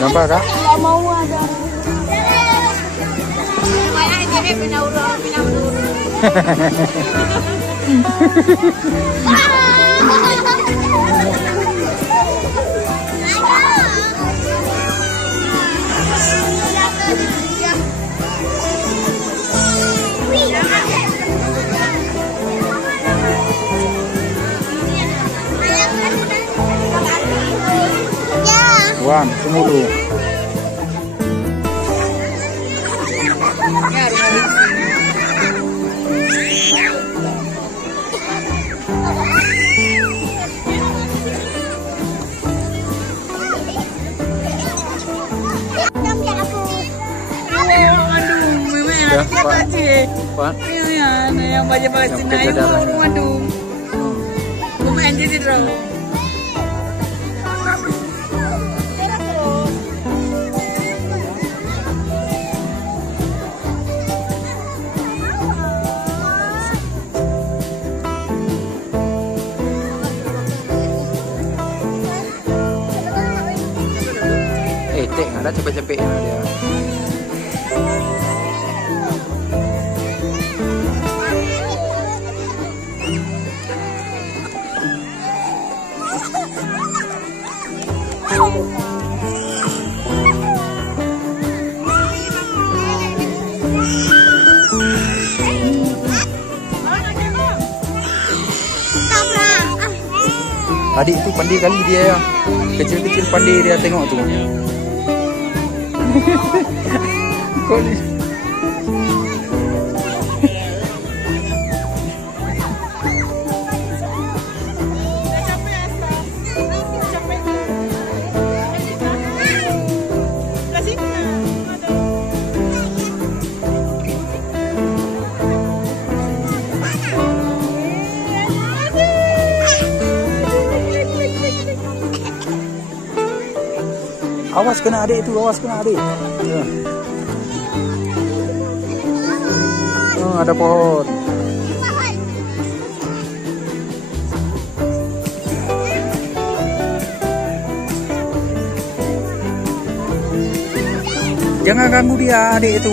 Nampak kak? Nggak mau ada. Wan, tunggu dulu. Ya, Pak. Pak. Iya, yang baca-baca Cina itu, waduh. Lumayan jadi dong. Tek, ada cepet-cepetnya dia. Adik itu pandai kali dia ya. Kecil-kecil pandai dia tengok tuh. Kok ni? Awas kena adik itu, awas kena adik. Ya. Oh, ada pohon. Jangan ganggu dia, adik itu.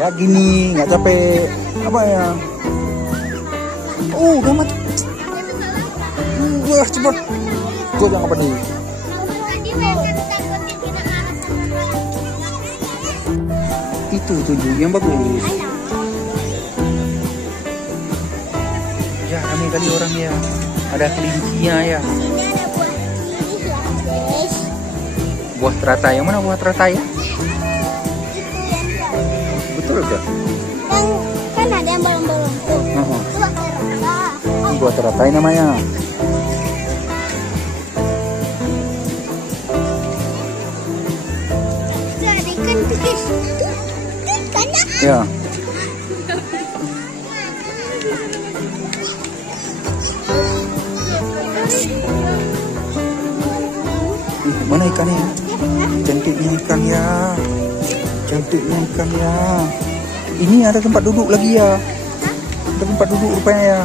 Dia gini, nggak capek. Apa ya? Oh, udah mati. Wah, cepat. Gue jangan apa nih? Itu tujuh yang bagus. Ya, kami kali orang ya. Ada kelincinya ya. Buah teratai. Yang mana buah teratai ya? Betul gak? Kan ada yang bolong-bolong tuh. Buah teratai namanya. Jadi kan tukis. Kan ya. Mana ikannya? Cantiknya ikan ya. Cantiknya ikan ya. Ini ada tempat duduk lagi ya. Ada tempat duduk rupanya ya.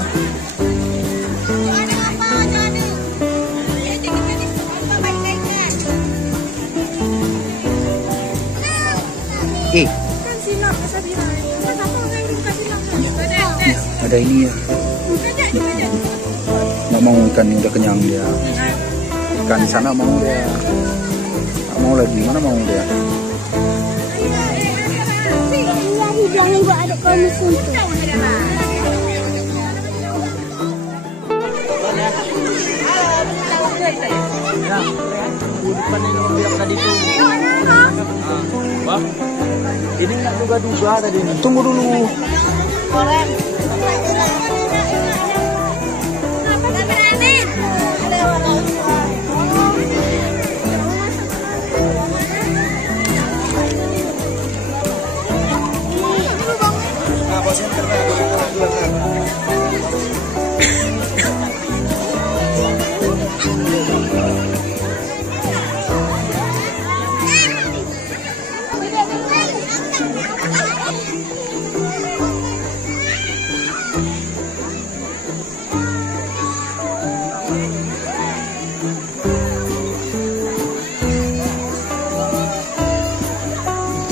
Kan sinar masa dia. Kenapa orang ini bukan sinar? Ya, ada ini ya. Nggak mau ikan ini, udah kenyang dia. Ikan di sana mau dia. Nggak mau lagi, mana mau dia? Jangan gua ada kamu suntuk. Ini nggak duga-duga tadi. Tunggu dulu.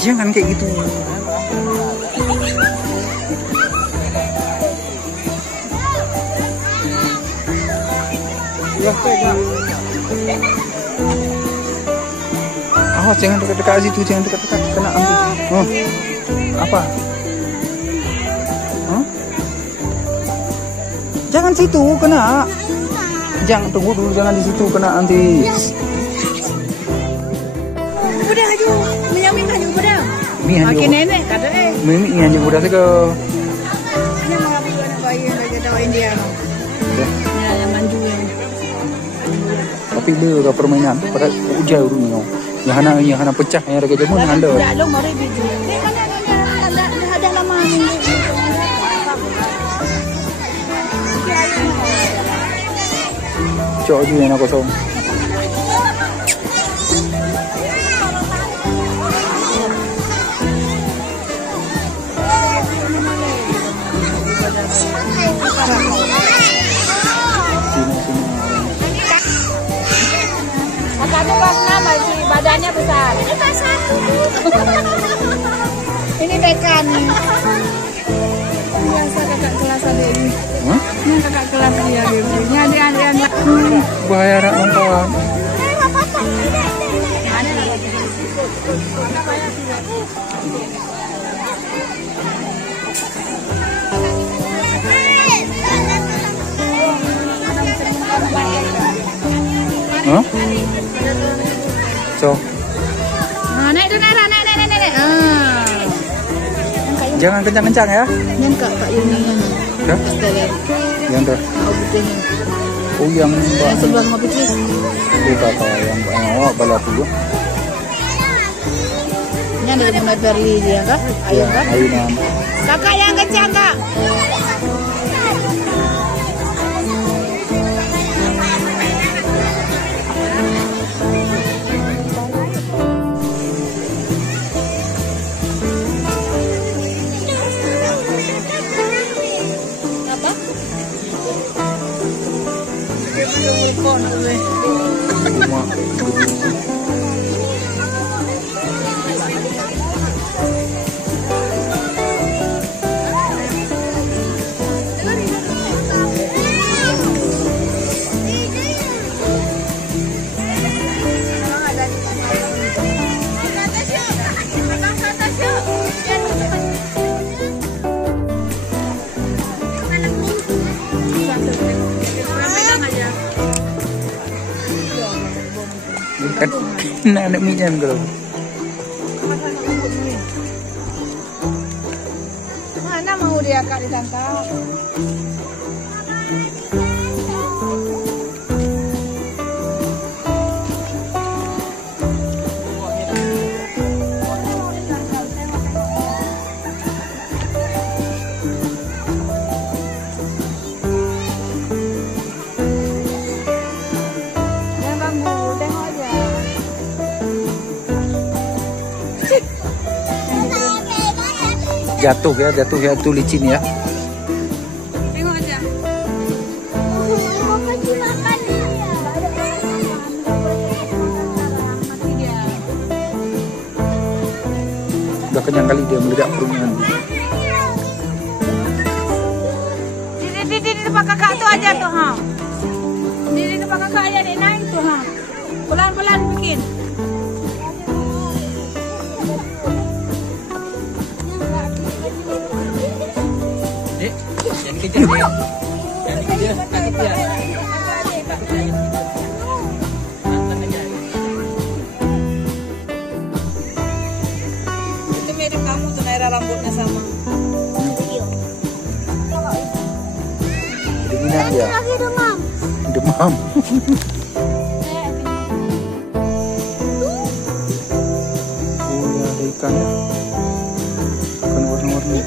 Jangan kayak gitu. Ya, pegang. Awas, jangan dekat-dekat situ, jangan dekat-dekat, kena ambil. Oh, apa? Huh? Jangan situ, kena. Jangan, tunggu dulu, jangan di situ, kena nanti. Udah aja, menyamin aja udah. Makin nenek kata Mimi hanya udah sih ke. Ini mau ambil anak bayi yang lagi tahu India. Ya, yang manju yang. Tapi dia permainan pada ujar dulu. Yang hana pecah yang ada jamun anda. Tidak lo mari video. Dia kan ada lama. Cok juga yang kosong. Kakaknya warna masih badannya besar. Ini tak satu. Ini bekan nih. Biasa kakak kelas ada ini. Ini kakak kelas dia gitu. Ini adik-adik. Bahaya nak nonton. Hah? So. Naik tu naik. Jangan kencang-kencang ya. Yang kak ini yang. Ya? Yang dah. Oh yang Yang sebelah mobil Chris. Oh kata yang bala dulu. Ini ada mulai Berli dia kah? Ayah kah? Ayunan. Kakak yang kencang kak. Kena anak minyak kalau. Mana mau dia kak ditangkap? Jatuh ya tuh licin ya. Tengok aja. Udah Udah kenyang kali dia meledak perutnya. Di depan kakak tuh aja tuh, ha. Di depan kakak aja deh naik tuh, ha. Pelan-pelan bikin. Dek, jangan kejar dia. Jangan kejar, takut dia. Takut dia. Nonton aja. Itu mirip kamu tuh, Naira, rambutnya sama. Dinginan dia. Lagi demam. Demam. Oh ya, ada ikan ya. Ikan warna-warni.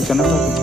Ikan apa tuh?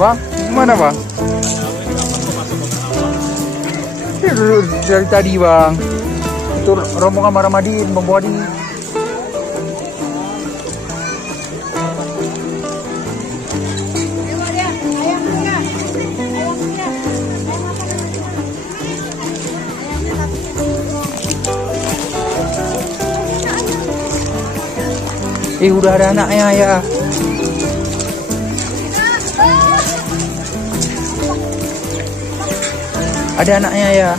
Bang, gimana bang? Dari tadi bang, itu rombongan Maramadin membawa di. Udah ada anaknya ya. Ada anaknya ya.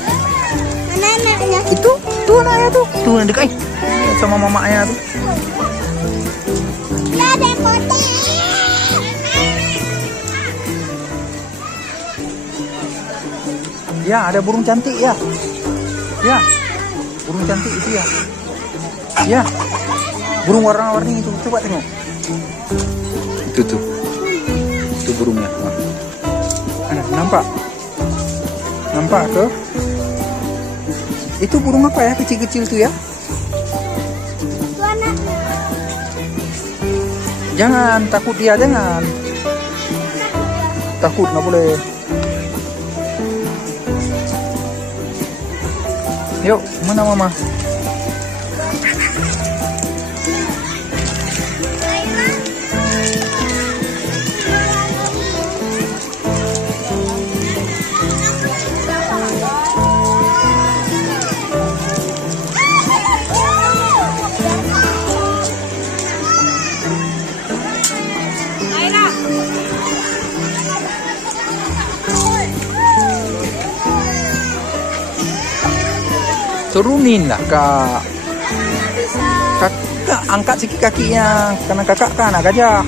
Mana anaknya? Itu, tuh anaknya tuh. Tuh dekat sama mamanya tuh. Ya, ada kota. Ya, ada burung cantik ya. Ya. Burung cantik itu ya. Ya. Burung warna-warni itu, coba tengok. Itu tuh. Itu burungnya. Ada, nampak? Nampak ke? Itu burung apa ya, kecil-kecil tuh ya? Itu anaknya. Jangan, takut dia, jangan. Takut, nggak boleh. Yuk, mana mama? Turunin lah kak. Kakak angkat sikit kakinya, karena kakak kan anak gajah.